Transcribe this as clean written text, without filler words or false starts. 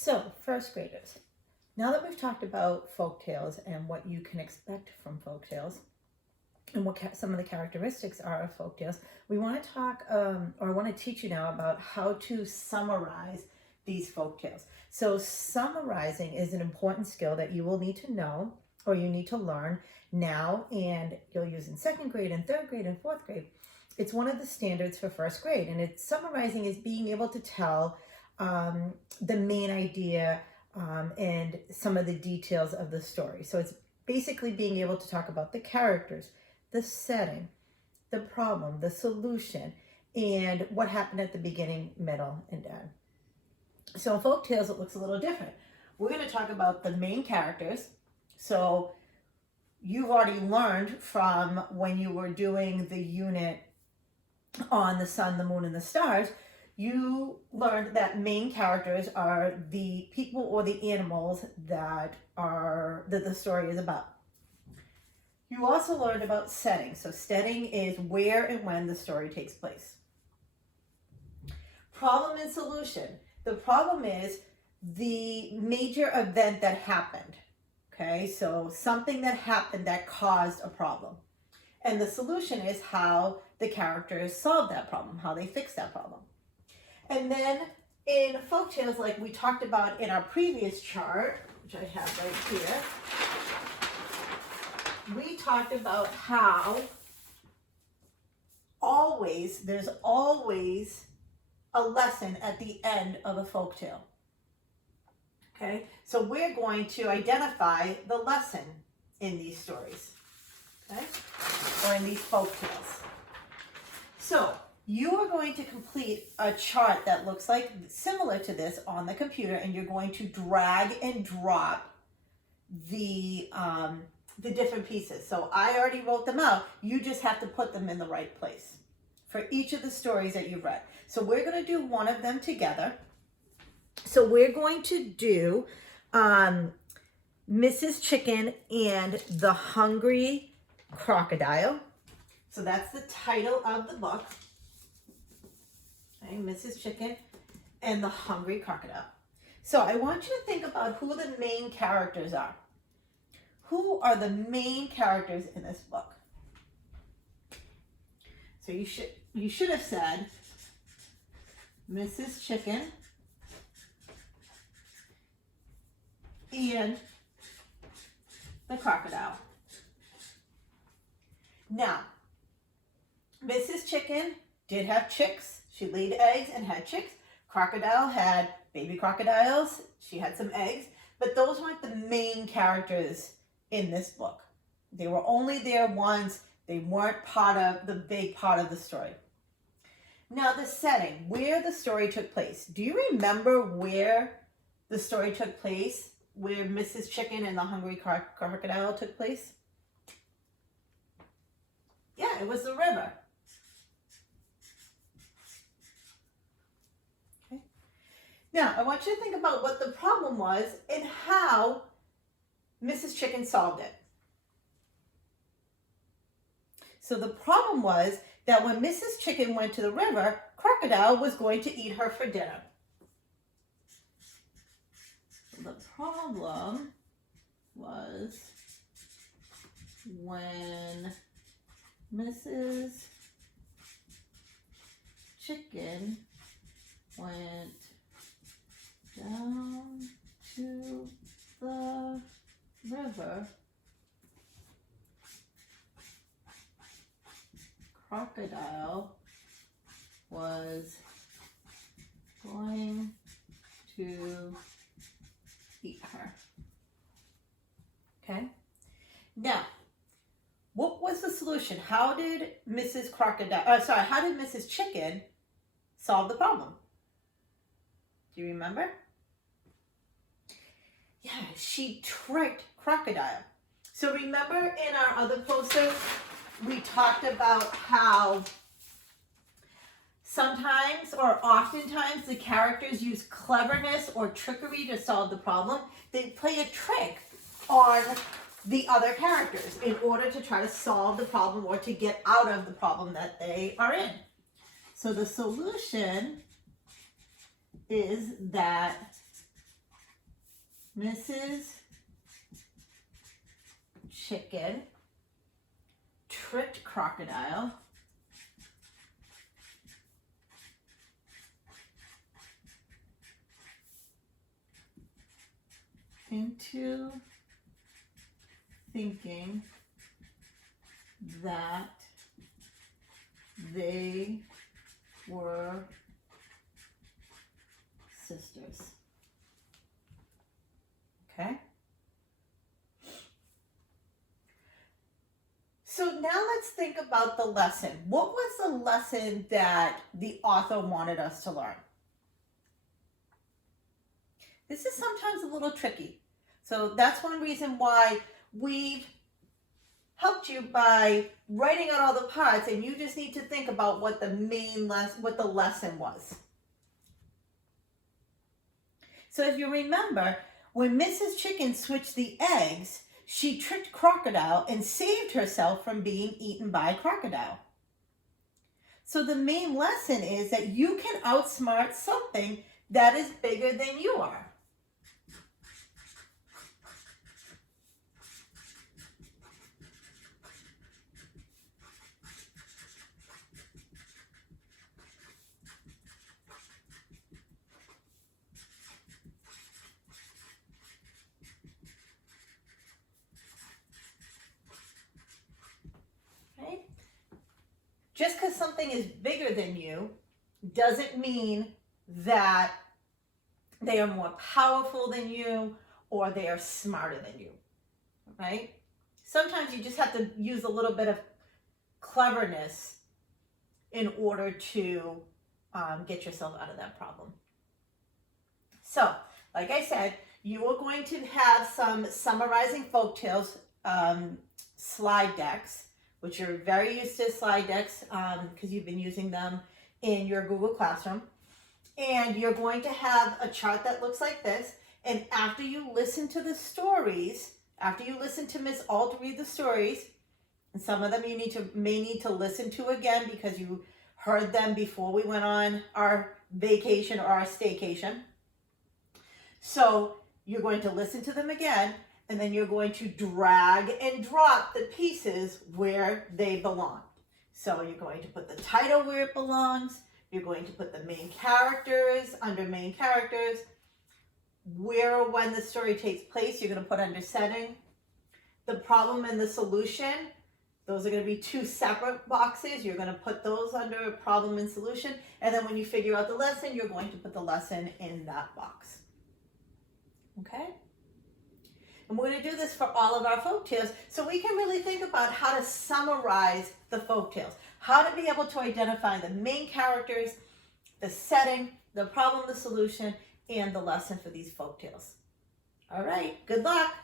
So, first graders, now that we've talked about folktales and what you can expect from folktales and what some of the characteristics are of folktales, we want to talk, or I want to teach you now about how to summarize these folktales. So, summarizing is an important skill that you will need to know or you need to learn now, and you'll use in second grade and third grade and fourth grade. It's one of the standards for first grade, and it's summarizing is being able to tell the main idea and some of the details of the story. So it's basically being able to talk about the characters, the setting, the problem, the solution, and what happened at the beginning, middle, and end. So in folktales, it looks a little different. We're going to talk about the main characters. So you've already learned from when you were doing the unit on the sun, the moon, and the stars, you learned that main characters are the people or the animals that the story is about. You also learned about setting. So setting is where and when the story takes place. Problem and solution. The problem is the major event that happened. Okay, so something that happened that caused a problem. And the solution is how the characters solve that problem, how they fix that problem. And then in folktales, like we talked about in our previous chart, which I have right here, we talked about how there's always a lesson at the end of a folktale. Okay, so we're going to identify the lesson in these stories, okay, or in these folktales. So you are going to complete a chart that looks like similar to this on the computer, and you're going to drag and drop the different pieces. So I already wrote them out. You just have to put them in the right place for each of the stories that you've read. So we're going to do one of them together. So we're going to do Mrs. Chicken and the Hungry Crocodile. So that's the title of the book. Okay, Mrs. Chicken and the Hungry Crocodile. So I want you to think about who the main characters are. Who are the main characters in this book? So you should have said Mrs. Chicken and the crocodile. Now, Mrs. Chicken did have chicks. She laid eggs and had chicks. Crocodile had baby crocodiles. She had some eggs. But those weren't the main characters in this book. They were only there once. They weren't part of the big part of the story. Now, the setting, where the story took place. Do you remember where the story took place? Where Mrs. Chicken and the Hungry Crocodile took place? Yeah, it was the river. Okay. Now, I want you to think about what the problem was and how Mrs. Chicken solved it. So the problem was that when Mrs. Chicken went to the river, Crocodile was going to eat her for dinner. The problem was when Mrs. Chicken went down to the river, Crocodile was going to eat her. Okay? Now, what was the solution? How did Mrs. Chicken solve the problem? Do you remember? Yeah, she tricked Crocodile. So remember in our other poster, we talked about how sometimes or oftentimes the characters use cleverness or trickery to solve the problem. They play a trick on the other characters in order to try to solve the problem or to get out of the problem that they are in. So the solution is that Mrs. Chicken tricked Crocodile into thinking that they were sisters. Okay? So now let's think about the lesson. What was the lesson that the author wanted us to learn? This is sometimes a little tricky. So that's one reason why we've helped you by writing out all the parts, and you just need to think about what the lesson was. So if you remember, when Mrs. Chicken switched the eggs, she tricked Crocodile and saved herself from being eaten by Crocodile. So the main lesson is that you can outsmart something that is bigger than you are. Just because something is bigger than you doesn't mean that they are more powerful than you or they are smarter than you, right? Sometimes you just have to use a little bit of cleverness in order to get yourself out of that problem. So, like I said, you are going to have some summarizing folktales slide decks, which you're very used to slide decks because you've been using them in your Google Classroom. And you're going to have a chart that looks like this. And after you listen to the stories, after you listen to Miss Alt read the stories, and some of them you may need to listen to again because you heard them before we went on our vacation or our staycation. So you're going to listen to them again, and then you're going to drag and drop the pieces where they belong. So you're going to put the title where it belongs. You're going to put the main characters under main characters. Where or when the story takes place, you're going to put under setting. The problem and the solution, those are going to be two separate boxes. You're going to put those under problem and solution. And then when you figure out the lesson, you're going to put the lesson in that box. Okay? And we're going to do this for all of our folktales so we can really think about how to summarize the folktales, how to be able to identify the main characters, the setting, the problem, the solution, and the lesson for these folktales. All right, good luck.